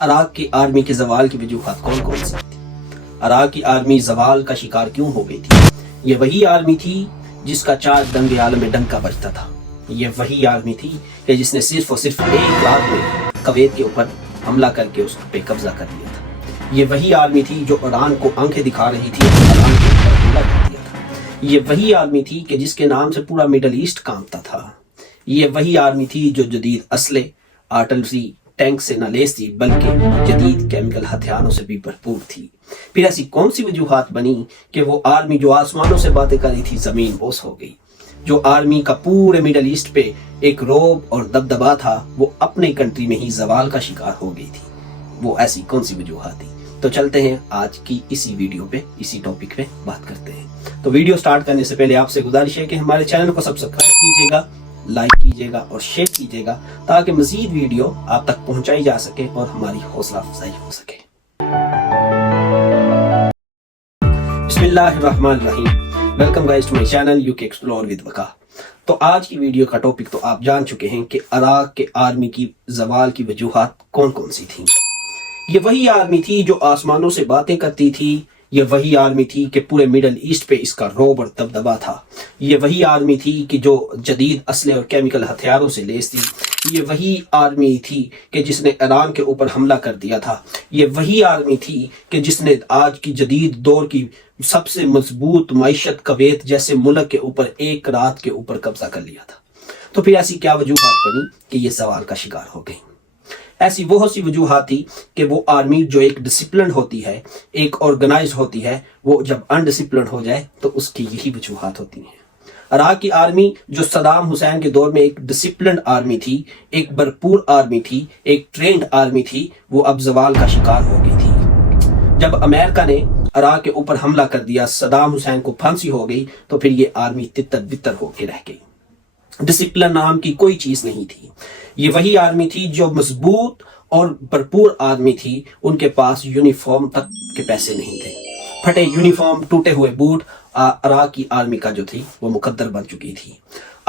عراق کی آرمی کے زوال کی وجوہات کون کون سی تھی؟ عراق کی آرمی زوال کا شکار کیوں ہو گئی تھی؟ یہ وہی آرمی تھی جس کا چار دنگ عالم میں ڈنکا بجتا تھا۔ یہ وہی آرمی تھی کہ جس نے صرف اور صرف ایک رات میں کویت کے اوپر حملہ کر کے اس پہ قبضہ کر لیا تھا۔ یہ وہی آرمی تھی جو ایران کو آنکھیں دکھا رہی تھی اور ایران کے اوپر حملہ کر دیا تھا۔ یہ وہی آرمی تھی کہ جس کے نام سے پورا مڈل ایسٹ کانپتا تھا۔ یہ وہی آرمی تھی جو جدید اسلحے، آرٹلری، ٹینک سے نہ لیس تھی بلکہ جدید کیمیکل ہتھیاروں سے بھی بھرپور تھی۔ پھر ایسی کون سی وجوہات بنی کہ وہ آرمی جو آسمانوں سے باتیں کر رہی تھی زمین بوس ہو گئی؟ جو آرمی کا پورے مڈل ایسٹ پہ ایک روب اور دبدبا تھا وہ اپنے کنٹری میں ہی زوال کا شکار ہو گئی تھی۔ وہ ایسی کون سی وجوہات تھی؟ تو چلتے ہیں آج کی اسی ویڈیو پہ، اسی ٹاپک پہ بات کرتے ہیں۔ تو ویڈیو سٹارٹ کرنے سے پہلے آپ سے گزارش ہے کہ ہمارے چینل کو سبسکرائب کیجیے گا، لائک کیجیے گا اور شیئر کیجیے گا تاکہ مزید ویڈیو آپ تک پہنچائی جا سکے اور ہماری حوصلہ افزائی ہو سکے۔ بسم اللہ الرحمن الرحیم، welcome guys to my channel U K explore with Waqa. تو آج کی ویڈیو کا ٹاپک تو آپ جان چکے ہیں کہ عراق کے آرمی کی زوال کی وجوہات کون کون سی تھیں۔ یہ وہی آرمی تھی جو آسمانوں سے باتیں کرتی تھی۔ یہ وہی آرمی تھی کہ پورے مڈل ایسٹ پہ اس کا روب اور دبدبا تھا۔ یہ وہی آرمی تھی کہ جو جدید اسلحے اور کیمیکل ہتھیاروں سے لیس تھی۔ یہ وہی آرمی تھی کہ جس نے ایران کے اوپر حملہ کر دیا تھا۔ یہ وہی آرمی تھی کہ جس نے آج کی جدید دور کی سب سے مضبوط معیشت کویت جیسے ملک کے اوپر ایک رات کے اوپر قبضہ کر لیا تھا۔ تو پھر ایسی کیا وجوہات بنی کہ یہ زوال کا شکار ہو گئی؟ ایسی بہت سی وجوہات تھی کہ وہ آرمی جو ایک ڈسپلنڈ ہوتی ہے، ایک آرگنائزڈ ہوتی ہے، وہ جب انڈسپلنڈ ہو جائے تو اس کی یہی وجوہات ہوتی ہیں۔ عراق کی آرمی جو صدام حسین کے دور میں ایک ڈسپلنڈ آرمی تھی، ایک بھرپور آرمی تھی، ایک ٹرینڈ آرمی تھی، وہ اب زوال کا شکار ہو گئی تھی۔ جب امریکہ نے عراق کے اوپر حملہ کر دیا، صدام حسین کو پھانسی ہو گئی، تو پھر یہ آرمی تتر بتر ہو کے رہ گئی۔ ڈسپلن نام کی کوئی چیز نہیں تھی۔ یہ وہی آرمی تھی جو مضبوط اور بھرپور آرمی تھی۔ ان کے پاس یونیفارم تک کے پیسے نہیں تھے۔ پھٹے یونیفارم، ٹوٹے ہوئے بوٹ عراق کی آرمی کا جو تھی وہ مقدر بن چکی تھی۔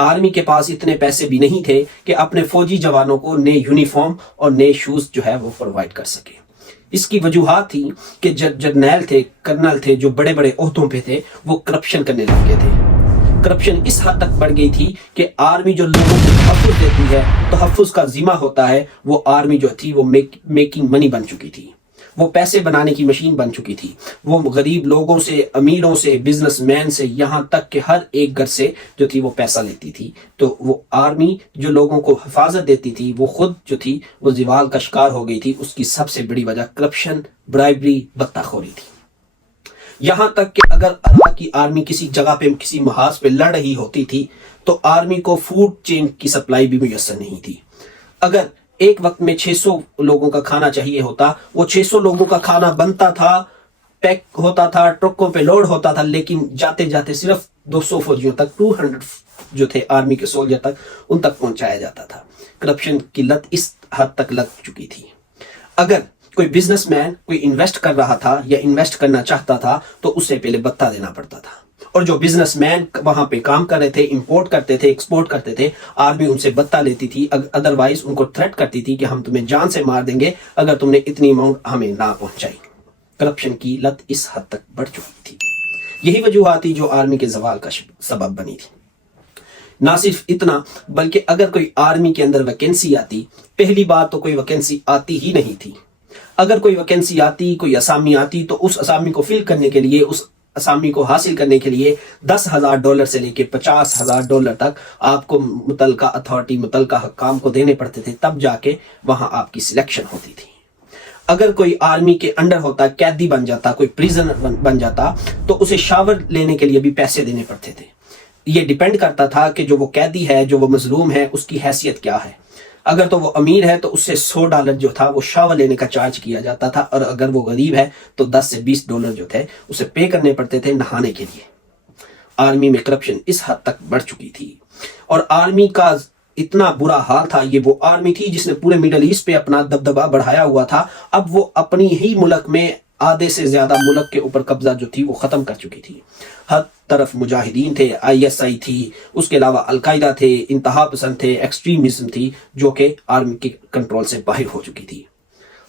آرمی کے پاس اتنے پیسے بھی نہیں تھے کہ اپنے فوجی جوانوں کو نئے یونیفارم اور نئے شوز جو ہے وہ پرووائڈ کر سکے۔ اس کی وجوہات تھی کہ جرنیل تھے، کرنل تھے، جو بڑے بڑے عہدوں پہ تھے، وہ کرپشن کرنے لگ گئے تھے۔ کرپشن اس حد تک بڑھ گئی تھی کہ آرمی جو لوگوں کو تحفظ دیتی ہے، تحفظ کا ذمہ ہوتا ہے، وہ آرمی جو تھی وہ میکنگ منی بن چکی تھی۔ وہ پیسے بنانے کی مشین بن چکی تھی۔ وہ غریب لوگوں سے، امیروں سے، بزنس مین سے، یہاں تک کہ ہر ایک گھر سے جو تھی وہ پیسہ لیتی تھی۔ تو وہ آرمی جو لوگوں کو حفاظت دیتی تھی وہ خود جو تھی وہ زوال کا شکار ہو گئی تھی۔ اس کی سب سے بڑی وجہ کرپشن، برائبری، بطاخوری تھی۔ یہاں تک کہ اگر عراق کی آرمی کسی جگہ پہ، کسی محاذ پہ لڑ رہی ہوتی تھی تو آرمی کو فوڈ چین کی سپلائی بھی میسر نہیں تھی۔ اگر ایک وقت میں 600 لوگوں کا کھانا چاہیے ہوتا، وہ 600 لوگوں کا کھانا بنتا تھا، پیک ہوتا تھا، ٹرکوں پہ لوڈ ہوتا تھا، لیکن جاتے جاتے صرف 200 فوجیوں تک، 200 جو تھے آرمی کے سولجر تک، ان تک پہنچایا جاتا تھا۔ کرپشن کی لت اس حد تک لگ چکی تھی۔ اگر کوئی بزنس مین کوئی انویسٹ کر رہا تھا یا انویسٹ کرنا چاہتا تھا تو اس سے پہلے بتا دینا پڑتا تھا، اور جو بزنس مین وہاں پہ کام کر رہے تھے، امپورٹ کرتے تھے، ایکسپورٹ کرتے تھے، آرمی ان سے بتا لیتی تھی، ادروائز ان کو تھریٹ کرتی تھی کہ ہم تمہیں جان سے مار دیں گے اگر تم نے اتنی اماؤنٹ ہمیں نہ پہنچائی۔ کرپشن کی لت اس حد تک بڑھ چکی تھی۔ یہی وجوہات تھی جو آرمی کے زوال کا سبب بنی تھی۔ نہ صرف اتنا بلکہ اگر کوئی آرمی کے اندر ویکینسی آتی، پہلی بات تو کوئی ویکینسی آتی ہی نہیں تھی۔ اگر کوئی ویکینسی آتی، کوئی اسامی آتی، تو اس اسامی کو فل کرنے کے لیے، اس اسامی کو حاصل کرنے کے لیے $10,000 سے لے کے $50,000 تک آپ کو متعلقہ اتھارٹی، متعلقہ حکام کو دینے پڑتے تھے، تب جا کے وہاں آپ کی سلیکشن ہوتی تھی۔ اگر کوئی آرمی کے انڈر ہوتا، قیدی بن جاتا، کوئی پریزنر بن جاتا، تو اسے شاور لینے کے لیے بھی پیسے دینے پڑتے تھے۔ یہ ڈیپینڈ کرتا تھا کہ جو وہ قیدی ہے، جو وہ مظلوم ہے، اس کی حیثیت کیا ہے۔ اگر تو وہ امیر ہے تو اس سے $100 جو تھا وہ شاور لینے کا چارج کیا جاتا تھا، اور اگر وہ غریب ہے تو $10 سے $20 جو تھے اسے پے کرنے پڑتے تھے نہانے کے لیے۔ آرمی میں کرپشن اس حد تک بڑھ چکی تھی، اور آرمی کا اتنا برا حال تھا۔ یہ وہ آرمی تھی جس نے پورے مڈل ایسٹ پہ اپنا دبدبا بڑھایا ہوا تھا۔ اب وہ اپنی ہی ملک میں آدھے سے زیادہ ملک کے اوپر قبضہ جو تھی وہ ختم کر چکی تھی۔ ہر طرف مجاہدین تھے، ISI تھی، اس کے علاوہ القاعدہ تھے، انتہا پسند تھے، ایکسٹریمزم تھی، جو کہ آرمی کے کنٹرول سے باہر ہو چکی تھی۔